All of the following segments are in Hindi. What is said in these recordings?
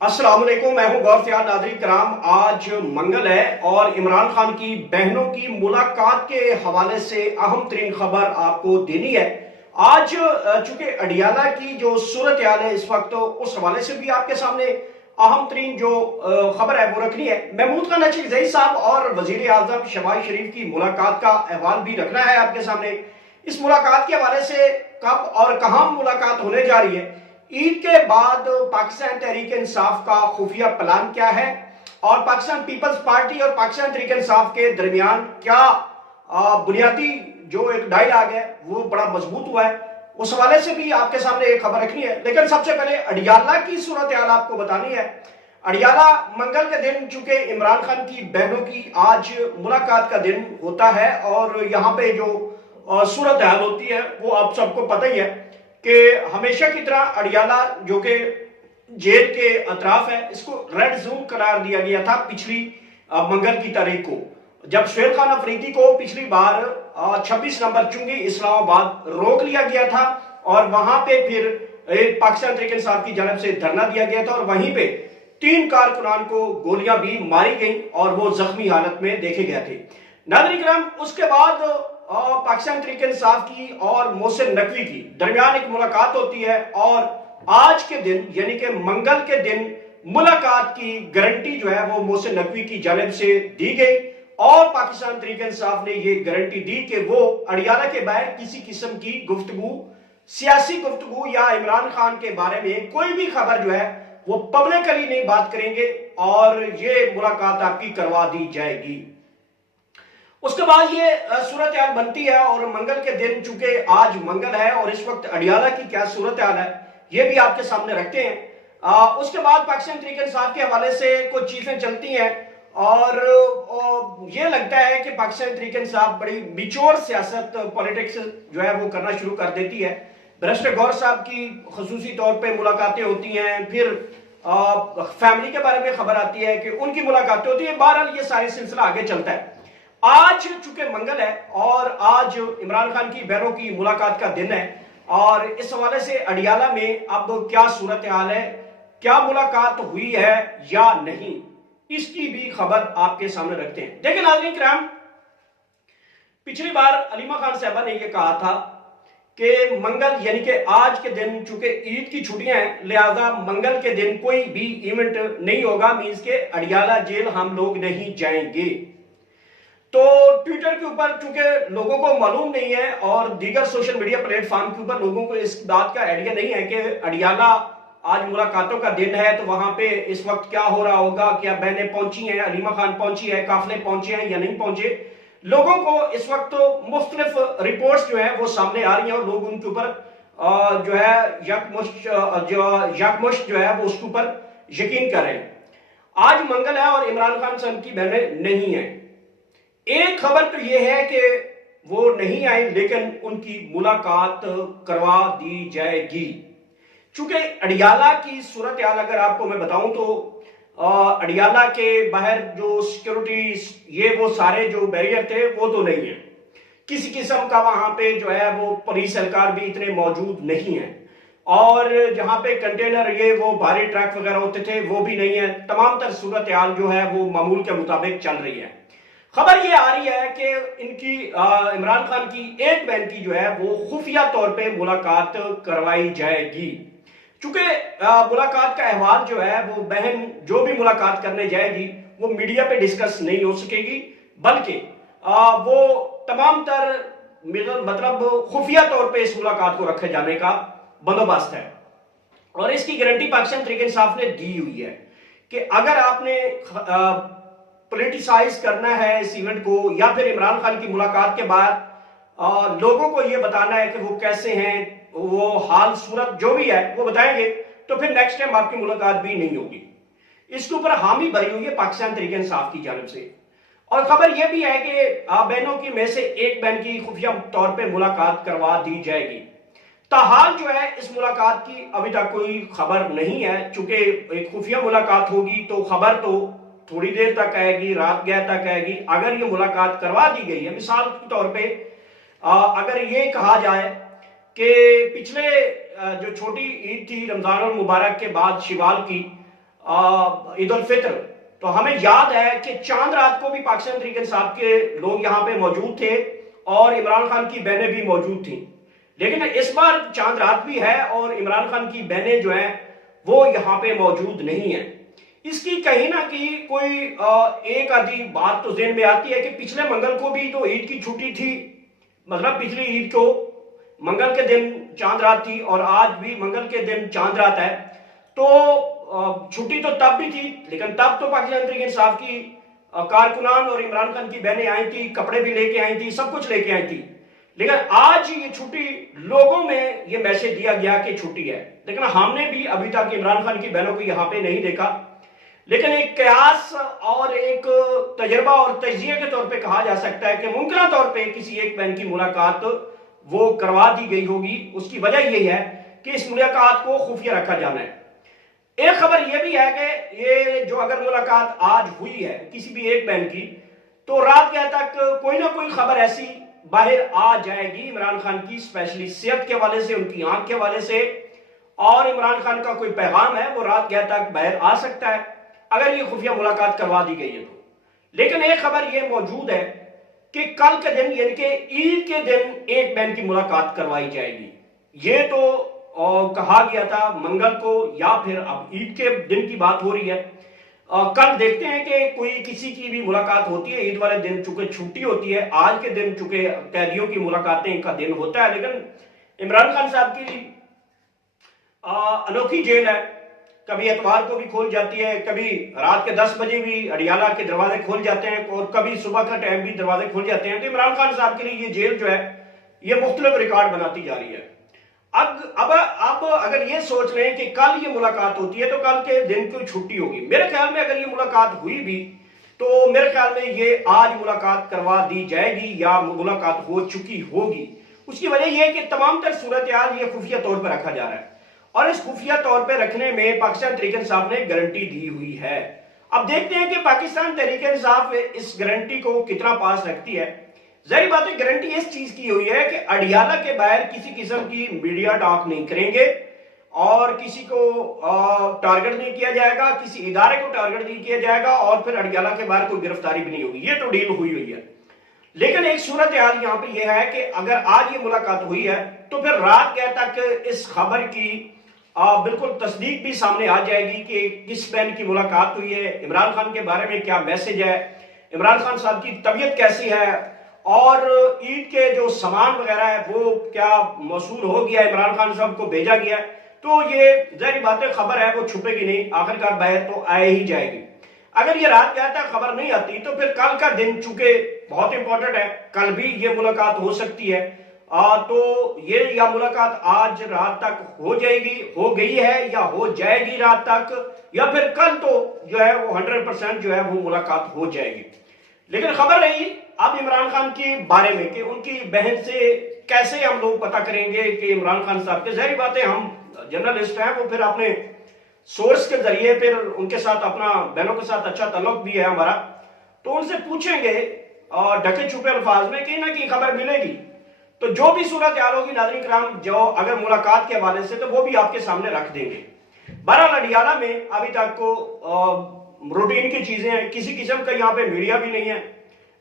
अस्सलाम वालेकुम, मैं हूं गौर सियाद। नाज़रीन कराम, आज मंगल है और इमरान खान की बहनों की मुलाकात के हवाले से अहम तरीन खबर आपको देनी है। आज चूंकि अडियाला की जो सूरत हाल है इस वक्त, उस हवाले से भी आपके सामने अहम तरीन जो खबर है वो रखनी है। महमूद खान अचीज़ई साहब और वजीर आजम शहबाज शरीफ की मुलाकात का अहवाल भी रखना है आपके सामने। इस मुलाकात के हवाले से कब और कहां मुलाकात होने जा रही है, ईद के बाद पाकिस्तान तहरीक इंसाफ का खुफिया प्लान क्या है, और पाकिस्तान पीपल्स पार्टी और पाकिस्तान तहरीक इंसाफ के दरमियान क्या बुनियादी जो एक डायलॉग है वो बड़ा मजबूत हुआ है, उस हवाले से भी आपके सामने एक खबर रखनी है। लेकिन सबसे पहले अडियाला की सूरत हाल आपको बतानी है। अडियाला मंगल के दिन, चूंकि इमरान खान की बहनों की आज मुलाकात का दिन होता है और यहाँ पे जो सूरत हाल होती है वो आप सबको पता ही है कि हमेशा की तरह अडियाला जो कि जेल के अतराफ है, इसको रेड जोन करार दिया गया था पिछली मंगल की तारीख को, जब सुहेल खान अफरीदी को पिछली बार 26 नंबर चुंगी इस्लामाबाद रोक लिया गया था और वहां पे फिर पाकिस्तान तहरीक इंसाफ की जानब से धरना दिया गया था और वहीं पे 3 कारकुनान को गोलियां भी मारी गई और वो जख्मी हालत में देखे गए थे। नाज़रीन किराम, उसके बाद पाकिस्तान तहरीक इंसाफ की और मोहसिन नकवी की दरमियान एक मुलाकात होती है और आज के दिन यानी कि मंगल के दिन मुलाकात की गारंटी जो है वो मोहसिन नकवी की जानिब से दी गई और पाकिस्तान तहरीक इंसाफ ने ये गारंटी दी कि वो अडियाला के बाहर किसी किस्म की गुफ्तगू, सियासी गुफ्तगू या इमरान खान के बारे में कोई भी खबर जो है वो पब्लिकली नहीं बात करेंगे और ये मुलाकात आपकी करवा दी जाएगी। उसके बाद ये सूरत हाल बनती है और मंगल के दिन, चूंकि आज मंगल है और इस वक्त अडियाला की क्या सूरत हाल है ये भी आपके सामने रखते हैं। उसके बाद पाकिस्तान तहरीक इंसाफ के हवाले से कुछ चीजें चलती हैं और ये लगता है कि पाकिस्तान तहरीक इंसाफ बड़ी बिचौर सियासत, पॉलिटिक्स जो है वो करना शुरू कर देती है। बैरिस्टर गौर साहब की खसूसी तौर पर मुलाकातें होती हैं, फिर फैमिली के बारे में खबर आती है कि उनकी मुलाकातें होती है। बहरहाल ये सारी सिलसिला आगे चलता है। आज चूंकि मंगल है और आज इमरान खान की बहनों की मुलाकात का दिन है और इस हवाले से अडियाला में अब क्या सूरत हाल है, क्या मुलाकात हुई है या नहीं, इसकी भी खबर आपके सामने रखते हैं। देखिए नाज़रीन किराम, पिछली बार अलीमा खान साहबा ने यह कहा था कि मंगल यानी कि आज के दिन चूंकि ईद की छुट्टियां हैं लिहाजा मंगल के दिन कोई भी इवेंट नहीं होगा, मींस के अडियाला जेल हम लोग नहीं जाएंगे। तो ट्विटर के ऊपर चूंकि लोगों को मालूम नहीं है और दीगर सोशल मीडिया प्लेटफॉर्म के ऊपर लोगों को इस बात का आइडिया नहीं है कि अडियाला आज मुलाकातों का दिन है, तो वहां पे इस वक्त क्या हो रहा होगा, क्या बहनें पहुंची हैं, अलीमा खान पहुंची है, काफिले पहुंचे हैं या नहीं पहुंचे। लोगों को इस वक्त मुख्तलिफ रिपोर्ट्स जो है वो सामने आ रही हैं और लोग उनके ऊपर जो है यकमुश्त जो है वो उसके ऊपर यकीन कर रहे हैं। आज मंगल है और इमरान खान साहब की बहनें नहीं है। एक खबर तो यह है कि वो नहीं आए लेकिन उनकी मुलाकात करवा दी जाएगी। चूंकि अडियाला की सूरत हाल अगर आपको मैं बताऊं तो अडियाला के बाहर जो सिक्योरिटी ये वो सारे जो बैरियर थे वो तो नहीं है, किसी किस्म का वहां पे जो है वो पुलिस एहलकार भी इतने मौजूद नहीं है और जहां पे कंटेनर ये वो भारी ट्रक वगैरह होते थे वो भी नहीं है। तमाम तर सूरत हाल जो है वो मामूल के मुताबिक चल रही है। खबर ये आ रही है कि इनकी इमरान खान की एक बहन की जो है वो खुफिया तौर पे मुलाकात करवाई जाएगी। चूंकि मुलाकात का अहवाल जो है वो बहन जो भी मुलाकात करने जाएगी वो मीडिया पे डिस्कस नहीं हो सकेगी, बल्कि वो तमाम तर मतलब खुफिया तौर पे इस मुलाकात को रखे जाने का बंदोबस्त है और इसकी गारंटी पाकिस्तान तहरीक इंसाफ ने दी हुई है कि अगर आपने पॉलिटिसाइज करना है इस इवेंट को या फिर इमरान खान की मुलाकात के बाद लोगों को यह बताना है कि वो कैसे हैं, वो हाल सूरत जो भी है वो बताएंगे, तो फिर नेक्स्ट टाइम आपकी मुलाकात भी नहीं होगी। इसके ऊपर हामी भरी हुई है पाकिस्तान तहरीक इंसाफ की जानिब से। और खबर यह भी है कि बहनों की में से एक बहन की खुफिया तौर पर मुलाकात करवा दी जाएगी। ताहाल जो है इस मुलाकात की अभी तक कोई खबर नहीं है। चूंकि एक खुफिया मुलाकात होगी तो खबर तो थोड़ी देर तक आएगी, रात गया तक आएगी। अगर ये मुलाकात करवा दी गई है, मिसाल के तौर पे अगर ये कहा जाए कि पिछले जो छोटी ईद थी रमजान मुबारक के बाद शिवाल की, ईद उल फित्र, तो हमें याद है कि चांद रात को भी पाकिस्तान तहरीक इंसाफ के लोग यहाँ पे मौजूद थे और इमरान खान की बहनें भी मौजूद थी। लेकिन इस बार चांद रात भी है और इमरान खान की बहनें जो हैं वो यहाँ पे मौजूद नहीं है। इसकी कहीं ना कहीं कोई एक आधी बात तो ज़हन में आती है कि पिछले मंगल को भी तो ईद की छुट्टी थी, मतलब पिछली ईद को मंगल के दिन चांद रात थी और आज भी मंगल के दिन चांद रात है, तो छुट्टी तो तब भी थी, लेकिन तब तो पाकिस्तान तहरीक इंसाफ की कारकुनान और इमरान खान की बहनें आई थी, कपड़े भी लेके आई थी, सब कुछ लेके आई थी। लेकिन आज ये छुट्टी, लोगों में ये मैसेज दिया गया कि छुट्टी है, लेकिन हमने भी अभी तक इमरान खान की बहनों को यहाँ पे नहीं देखा। लेकिन एक कयास और एक तजर्बा और तजिए के तौर पे कहा जा सकता है कि मुमकिन तौर पे किसी एक बहन की मुलाकात वो करवा दी गई होगी। उसकी वजह यही है कि इस मुलाकात को खुफिया रखा जाना है। एक खबर यह भी है कि ये जो अगर मुलाकात आज हुई है किसी भी एक बहन की, तो रात गए तक कोई ना कोई खबर ऐसी बाहर आ जाएगी इमरान खान की, स्पेशली सेहत के हवाले से, उनकी आंख के हवाले से, और इमरान खान का कोई पैगाम है वो रात गए तक बाहर आ सकता है अगर ये खुफिया मुलाकात करवा दी गई है तो। लेकिन एक खबर ये मौजूद है कि कल के दिन यानी कि ईद के दिन एक बहन की मुलाकात करवाई जाएगी। ये तो कहा गया था मंगल को, या फिर अब ईद के दिन की बात हो रही है। कल देखते हैं कि कोई किसी की भी मुलाकात होती है। ईद वाले दिन चूंकि छुट्टी होती है, आज के दिन चूंकि कैदियों की मुलाकातें का दिन होता है, लेकिन इमरान खान साहब की अनोखी जेल है, कभी एतवार को भी खोल जाती है, कभी रात के 10 बजे भी अडियाला के दरवाजे खोल जाते हैं और कभी सुबह का टाइम भी दरवाजे खोल जाते हैं। तो इमरान खान साहब के लिए ये जेल जो है ये मुख्तलिफ रिकॉर्ड बनाती जा रही है। अब अगर ये सोच रहे हैं कि कल ये मुलाकात होती है तो कल के दिन कोई छुट्टी होगी, मेरे ख्याल में अगर ये मुलाकात हुई भी तो मेरे ख्याल में ये आज मुलाकात करवा दी जाएगी या मुलाकात हो चुकी होगी। उसकी वजह यह है कि तमाम तर सूरत हाल ये खुफिया तौर पर रखा जा रहा है और इस खुफिया तौर पर रखने में पाकिस्तान तहरीक इंसाफ ने गारंटी दी हुई है। अब देखते हैं कि पाकिस्तान तहरीक इंसाफ इस गारंटी को कितना पास रखती है। जाहिर बात है गारंटी इस चीज की हुई है कि अडियाला के बाहर किसी किस्म की मीडिया टॉक नहीं करेंगे और किसी को टारगेट नहीं किया जाएगा, किसी इदारे को टारगेट नहीं किया जाएगा और फिर अडियाला के बाहर कोई गिरफ्तारी भी नहीं होगी। ये तो डील हुई हुई है। लेकिन एक सूरत हाल यहाँ पे यह है कि अगर आज ये मुलाकात हुई है तो फिर रात गए तक इस खबर की बिल्कुल तस्दीक भी सामने आ जाएगी कि किस बहन की मुलाकात हुई है, इमरान खान के बारे में क्या मैसेज है, इमरान खान साहब की तबीयत कैसी है और ईद के जो सामान वगैरह है वो क्या मौसूल हो गया, इमरान खान साहब को भेजा गया। तो ये जाहिर बात है खबर है वो छुपेगी नहीं, आखिरकार बाहर तो आए ही जाएगी। अगर ये रात गया तक खबर नहीं आती तो फिर कल का दिन चूंकि बहुत इंपॉर्टेंट है, कल भी ये मुलाकात हो सकती है, तो ये या मुलाकात आज रात तक हो जाएगी, हो गई है या हो जाएगी रात तक, या फिर कल तो जो है वो 100% जो है वो मुलाकात हो जाएगी। लेकिन खबर रही अब इमरान खान के बारे में कि उनकी बहन से कैसे हम लोग पता करेंगे कि इमरान खान साहब के, जाहिर बात है हम जर्नलिस्ट हैं, वो फिर अपने सोर्स के जरिए फिर उनके साथ अपना बहनों के साथ अच्छा ताल्लुक भी है हमारा, तो उनसे पूछेंगे और ढके छुपे अल्फाज में कहीं ना कहीं खबर मिलेगी। तो जो भी सूरत हाल होगी नाज़रीन किराम, जो अगर मुलाकात के हवाले से, तो वो भी आपके सामने रख देंगे। बहरहाल अडियाला में अभी तक को रूटीन की चीजें हैं, किसी किस्म का यहाँ पे मीडिया भी नहीं है,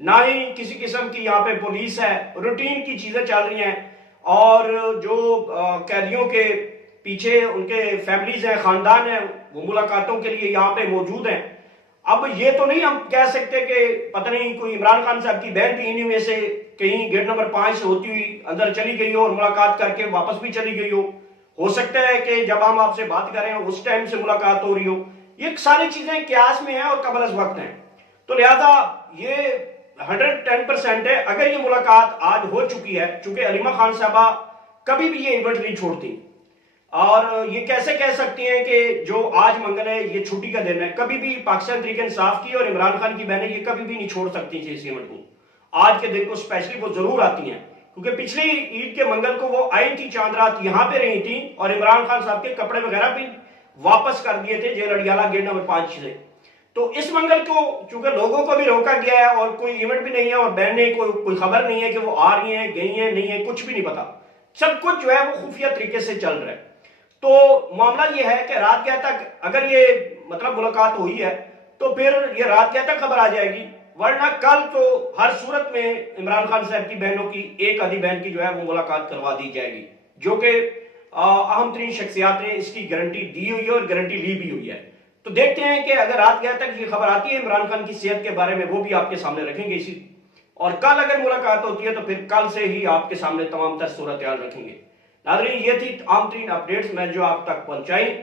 ना ही किसी किस्म की यहाँ पे पुलिस है, रूटीन की चीजें चल रही हैं और जो कैदियों के पीछे उनके फैमिलीज हैं, खानदान है, वो मुलाकातों के लिए यहाँ पे मौजूद हैं। अब ये तो नहीं हम कह सकते कि पता नहीं कोई इमरान खान साहब की बहन भी इन्हीं में से कहीं गेट नंबर 5 से होती हुई अंदर चली गई हो और मुलाकात करके वापस भी चली गई हो सकता है कि जब हम आपसे बात कर रहे हैं उस टाइम से मुलाकात हो रही हो। ये सारी चीजें क्यास में हैं और कबल वक्त हैं, तो लिहाजा ये 110% है अगर ये मुलाकात आज हो चुकी है, चूंकि अलीमा खान साहबा कभी भी ये इवेंट नहीं छोड़ती और ये कैसे कह सकती हैं कि जो आज मंगल है ये छुट्टी का दिन है, कभी भी पाकिस्तान तहरीक इंसाफ की और इमरान खान की बहनें ये कभी भी नहीं छोड़ सकती थी इस इवेंट को। आज के दिन को स्पेशली वो जरूर आती हैं क्योंकि पिछली ईद के मंगल को वो आई थी, चांद रात यहां पे रही थी और इमरान खान साहब के कपड़े वगैरह भी वापस कर दिए थे जेल अडियाला गेट नंबर 5 से। तो इस मंगल को चूंकि लोगों को भी रोका गया है और कोई इवेंट भी नहीं है और बहनें कोई खबर नहीं है कि वो आ रही हैं, गई हैं, नहीं है, कुछ भी नहीं पता, सब कुछ जो है वो खुफिया तरीके से चल रहा है। तो मामला ये है कि रात गया तक अगर ये मतलब मुलाकात हुई है तो फिर ये रात क्या तक खबर आ जाएगी, वरना कल तो हर सूरत में इमरान खान साहब की बहनों की एक आधी बहन की जो है वो मुलाकात करवा दी जाएगी, जो कि अहम तरीन शख्सियात ने इसकी गारंटी दी हुई है और गारंटी ली भी हुई है। तो देखते हैं कि अगर रात गया तक ये खबर आती है इमरान खान की सेहत के बारे में, वो भी आपके सामने रखेंगे इसी, और कल अगर मुलाकात होती है तो फिर कल से ही आपके सामने तमाम तर सूरत हाल रखेंगे। नाज़रीन, ये थी आम तरीन अपडेट्स मैं जो आप तक पहुंचाई।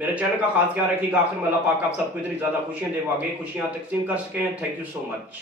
मेरे चैनल का खास ख्याल रखिएगा। आखिर में अल्लाह पाक आप सबको इतनी ज्यादा खुशियां दे, आगे खुशियां तकसीम कर सकें। Thank you so much.